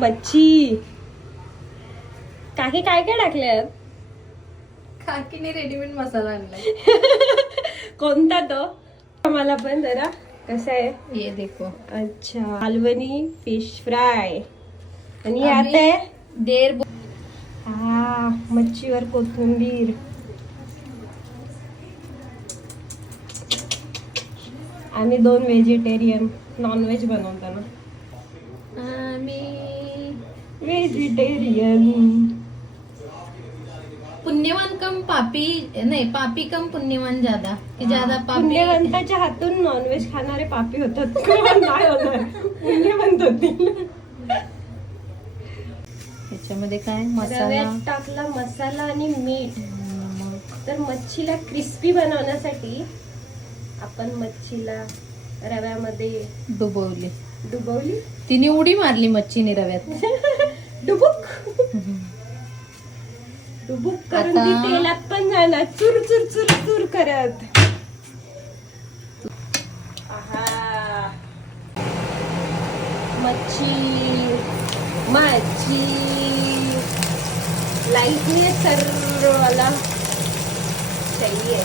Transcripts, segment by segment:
मच्छी. काकी काय काय टाकल्यात? काकीने रेडीमेड मसाला आणलाय. कोणता तो? मला पण जरा कसं आहे. ये देखो. अच्छा, मालवणी फिश फ्राय. आणि हे आता आहे हा मच्छीवर कोथिंबीर. आम्ही 2 व्हेजिटेरियन, नॉनव्हेज बनवताना. आम्ही व्हेजिटेरियन. पुण्यवान कम पापी नाही, पापी कम पुण्यवान ज्यादा की ज्यादा पापी. पुण्यवंताच्या हातून नॉनव्हेज खाणारे पापी होतात. नाही होणार, पुण्यवंत होतील. त्याच्यामध्ये काय रव्यात मसाला टाकला मसाला आणि मीठ. तर मच्छीला क्रिस्पी बनवण्यासाठी आपण मच्छीला रव्यामध्ये डुबवली. डुबवली. तिने उडी मारली मच्छीने रव्यात. डुबुक डुबुक करून ती आता- तेलात पण जाणार चुर चुर चुर चुर करत. आहा. मच्छी मच्छी लाईट में सर्व वाला चाहिए.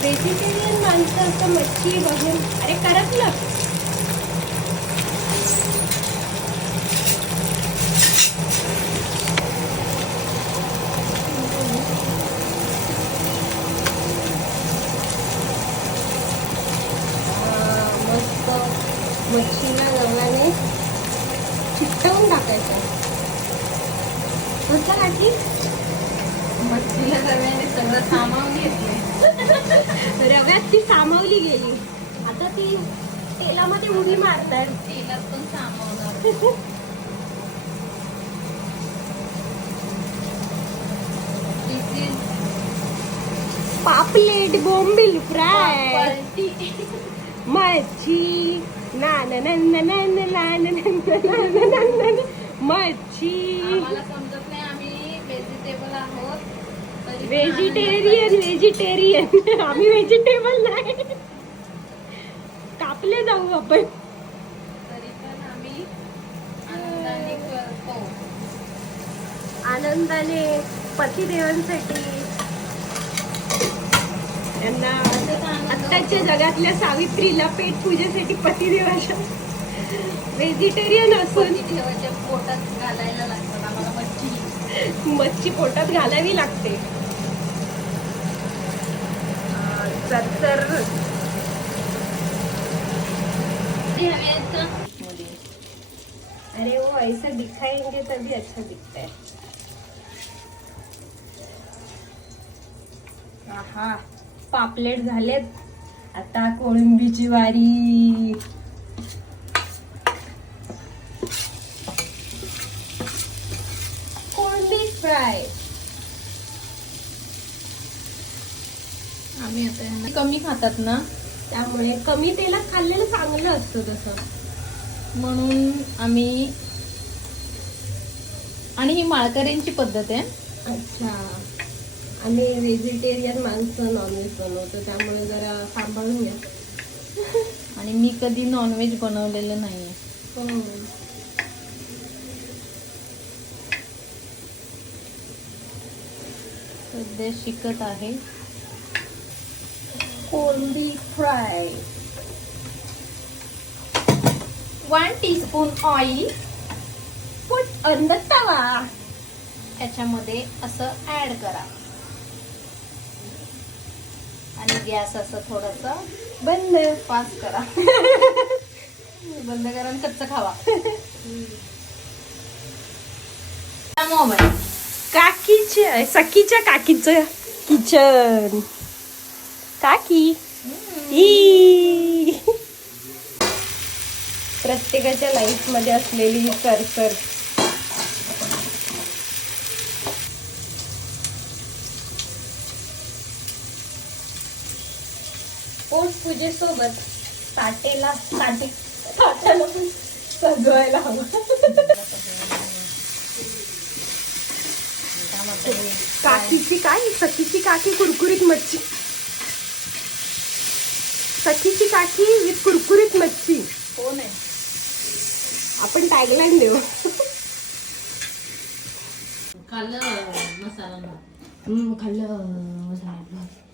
व्हेजिटेरियन माणसं असं मच्छी बघून अरे करपलं. मस्त मच्छीला रव्याने चिकटवून टाकायचं. कसं काकी? मच्छीला रव्याने सगळं सामावून घेतलंय. रव्यात ती सामावली गेली. आता ती तेलामध्ये उडी मारतात. तेलात पण सामावणार. This is पापलेट बोंबील फ्राय. पापलेट. मच्छी ना ना ना ना ना ना ना ना ना ना ना ना ना. मच्छी. आम्हाला समजत नाही, आम्ही व्हेजिटेबल आहोत. तरी पण व्हेजिटेरियन व्हेजिटेरियन आम्ही व्हेजिटेबल नाही. कापले जाऊ आपण. तरी पण आम्ही आनंदाने करतो. आनंदाने पतिदेवांसाठी त्यांना आत्ताच्या जगातल्या सावित्रीला पेट पूजेसाठी पतिदेवाच्या व्हेजिटेरियन असून देवाच्या पोटात घालायला लागतात आम्हाला मच्छी. मच्छी पोटात घालावी लागते. तर अरे वो ऐसा दिखाएंगे तभी अच्छा दिखता है. आहा पापलेट झालेत. आता कोळंबीची वारी. कोळंबी फ्राय. आम्ही आता यांना कमी खातात ना, त्यामुळे कमी तेलात खाल्लेलं चांगलं असतं तसं. म्हणून आम्ही, आणि ही माळकऱ्यांची पद्धत आहे. अच्छा, आम्ही व्हेजिटेरियन माणसं नॉनव्हेज बनवतो, त्यामुळे जरा सांभाळून घ्या. आणि मी कधी नॉनव्हेज बनवलेलं नाहीये. हो. सध्या शिकत आहे. कोळंबी fry. 1 teaspoon oil put on the तवा. याच्यामध्ये असं ऍड करा आणि गॅस असं थोडस बंद. फास्ट करा. बंद करा आणि कच्चं खावा. मोबाईल काकीच्या सखीच्या काकीचं किचन. काकी ई. प्रत्येकाच्या लाईफ मध्ये असलेली सरसर. पोट पूजेसोबत ताटेला ताटाला पण सजवायला हवं. काकीची काय सखीची काकी कुरकुरीत मच्छी. सखीची काठी विथ कुरकुरीत मच्छी. कोण आहे? आपण टॅगलाईन देऊ. खाल्लं मसाला भात. खाल्लं मसाला भात.